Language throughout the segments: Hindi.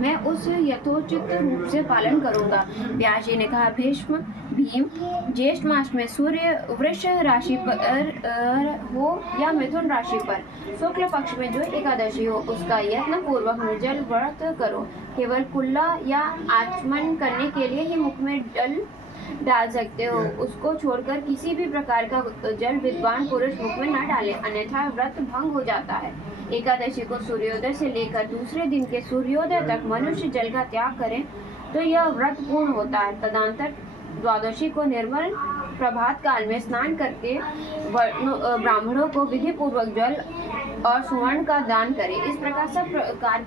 मैं उस यथोचित रूप से पालन करूंगा। व्यास जी ने कहा, भीम, ज्येष्ठ मास में सूर्य वृष राशि पर हो या मिथुन राशि पर, शुक्ल पक्ष में जो एकादशी हो उसका यत्न पूर्वक निर्जल व्रत करो। केवल कुल्ला या आचमन करने के लिए ही मुख में जल डाल सकते हो, उसको छोड़कर किसी भी प्रकार का जल विद्वान पुरुष मुख में न डाले, अन्यथा व्रत भंग हो जाता है। एकादशी को सूर्योदय से लेकर दूसरे दिन के सूर्योदय तक मनुष्य जल का त्याग करे तो यह व्रत पूर्ण होता है। तदंतर द्वादशी को निर्मल प्रभात काल में स्नान करके ब्राह्मणों को विधि पूर्वक जल और सुवर्ण का दान करे। इस प्रकार सब कार्य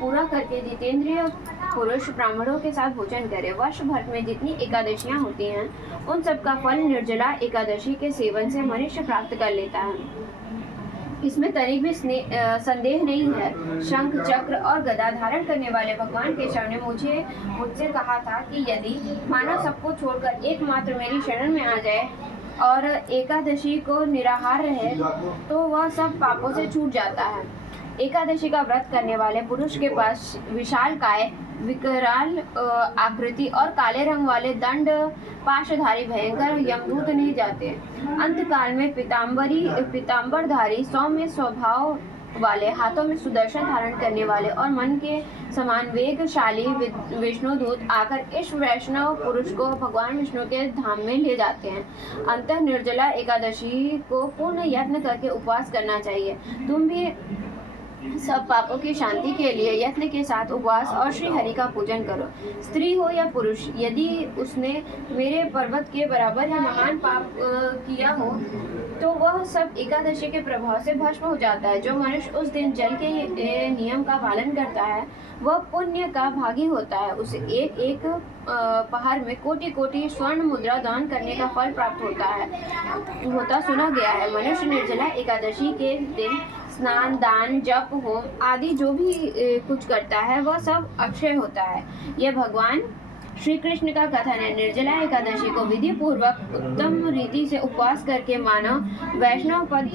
पूरा करके जितेंद्रिय पुरुष ब्राह्मणों के साथ भोजन करे। वर्ष भर में जितनी एकादशियां होती हैं उन सब का फल निर्जला एकादशी के सेवन से मनुष्य प्राप्त कर लेता है। इसमें तनिक भी संदेह नहीं है। शंख, चक्र और गदा धारण करने वाले भगवान केशव ने मुझसे कहा था कि यदि मानव सबको छोड़कर एकमात्र मेरी शरण में आ जाए और एकादशी को निराहार रहे तो वह सब पापों से छूट जाता है। एकादशी का व्रत करने वाले पुरुष के पास विशालकाय, विकराल आकृति और काले रंग वाले दंड पाशधारी भयंकर यमदूत नहीं जाते। अंतकाल में पीताम्बरधारी, सौम्य स्वभाव वाले, हाथों में सुदर्शन धारण करने वाले और मन के समान वेगशाली विष्णुदूत आकर इस वैष्णव पुरुष को भगवान विष्णु के धाम में ले जाते हैं। अंतः निर्जला एकादशी को पूर्ण यत्न करके उपवास करना चाहिए। तुम भी सब पापों की शांति के लिए यत्न के साथ उपवास और श्री हरि का पूजन करो। स्त्री हो या पुरुष, यदि उसने मेरे पर्वत के बराबर ही महान पाप किया हो तो वह सब एकादशी के प्रभाव से भस्म हो जाता है। जो मनुष्य उस दिन जल के नियम का पालन करता है वह पुण्य का भागी होता है। उसे एक एक पहाड़ में कोटि कोटि स्वर्ण मुद्रा दान करने का फल प्राप्त होता सुना गया है। मनुष्य निर्जला एकादशी के दिन स्नान, दान, जप, होम आदि जो भी कुछ करता है वह सब अक्षय होता है। यह भगवान श्री कृष्ण का कथन है। निर्जला एकादशी को विधि पूर्वक उत्तम रीति से उपवास करके मानव वैष्णव पद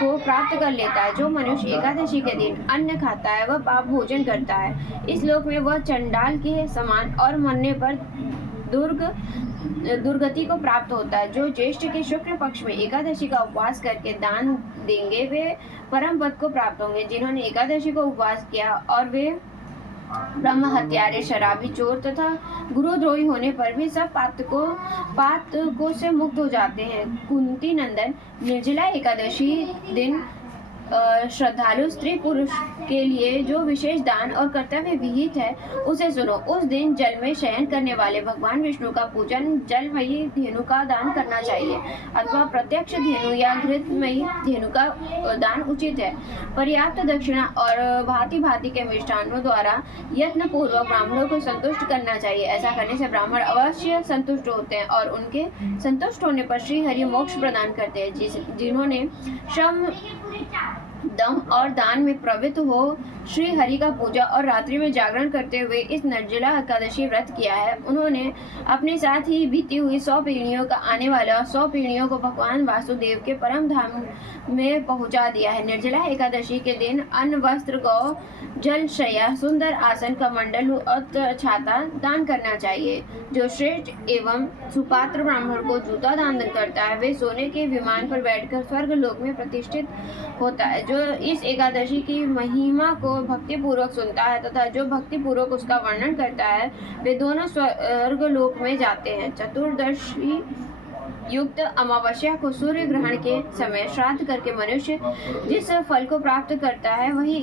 को प्राप्त कर लेता है। जो मनुष्य एकादशी के दिन अन्न खाता है वह पाप भोजन करता है। इस लोक में वह चंडाल के समान और मरने पर दुर्गति को प्राप्त होता है। जो ज्येष्ठ के शुक्ल पक्ष में एकादशी का उपवास करके दान देंगे वे परम पद को प्राप्त होंगे। जिन्होंने एकादशी को उपवास किया और वे ब्रह्म हत्यारे, शराबी, चोर तथा गुरुद्रोही होने पर भी सब पातकों से मुक्त हो जाते हैं। कुंती नंदन, निर्जला एकादशी दिन श्रद्धालु स्त्री पुरुष के लिए जो विशेष दान और कर्तव्य विहित है उसे सुनो। उस दिन जल में शयन करने वाले भगवान विष्णु का पूजन जलमयी धेनु का दान करना चाहिए अथवा प्रत्यक्ष धेनु या घृतमयी धेनु का दान उचित है। पर्याप्त दक्षिणा और भांति भांति के मिष्टान्नों द्वारा यत्न पूर्वक ब्राह्मणों को संतुष्ट करना चाहिए। ऐसा करने से ब्राह्मण अवश्य संतुष्ट होते हैं और उनके संतुष्ट होने पर श्री हरि मोक्ष प्रदान करते हैं। जिन्होंने श्रम, दम और दान में प्रवृत्त हो श्री हरि का पूजा और रात्रि में जागरण करते हुए इस निर्जला एकादशी व्रत किया है, उन्होंने अपने साथ ही बीती हुई 100 पीढ़ियों का आने वाला 100 पीढ़ियों को भगवान वासुदेव के परम धाम में पहुंचा दिया है। निर्जला एकादशी के दिन अन्न, वस्त्र, गौ, जल, शय्या, सुंदर आसन, कमंडल और छाता दान करना चाहिए। जो श्रेष्ठ एवं सुपात्र ब्राह्मण को जूता दान करता है वे सोने के विमान पर बैठकर स्वर्ग लोक में प्रतिष्ठित होता है। जो इस एकादशी की महिमा को भक्ति पूर्वक सुनता है तथा जो भक्ति पूर्वक उसका वर्णन करता है वे दोनों स्वर्ग लोक में जाते हैं। चतुर्दशी युक्त अमावस्या को सूर्य ग्रहण के समय श्राद्ध करके मनुष्य जिस फल को प्राप्त करता है वही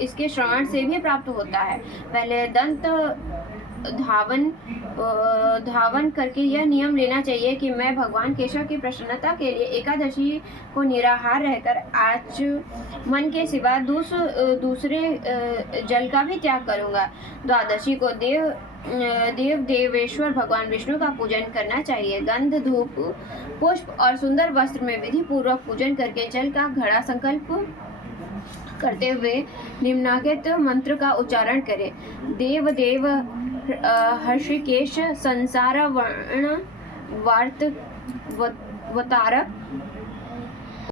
इसके श्रवण से भी प्राप्त होता है। पहले दंत धावन करके यह नियम लेना चाहिए कि मैं भगवान केशव की प्रसन्नता के लिए एकादशी को निराहार रहकर आज मन के सिवा दूसरे जल का भी त्याग करूंगा। द्वादशी को देवेश्वर भगवान विष्णु का पूजन करना चाहिए। गंध, धूप, पुष्प और सुंदर वस्त्र में विधि पूर्वक पूजन करके जल का घड़ा संकल्प करते हुए निम्नलिखित मंत्र का उच्चारण करें। देव देव हर्षिकेश संसार वर्ण वार्त वतारक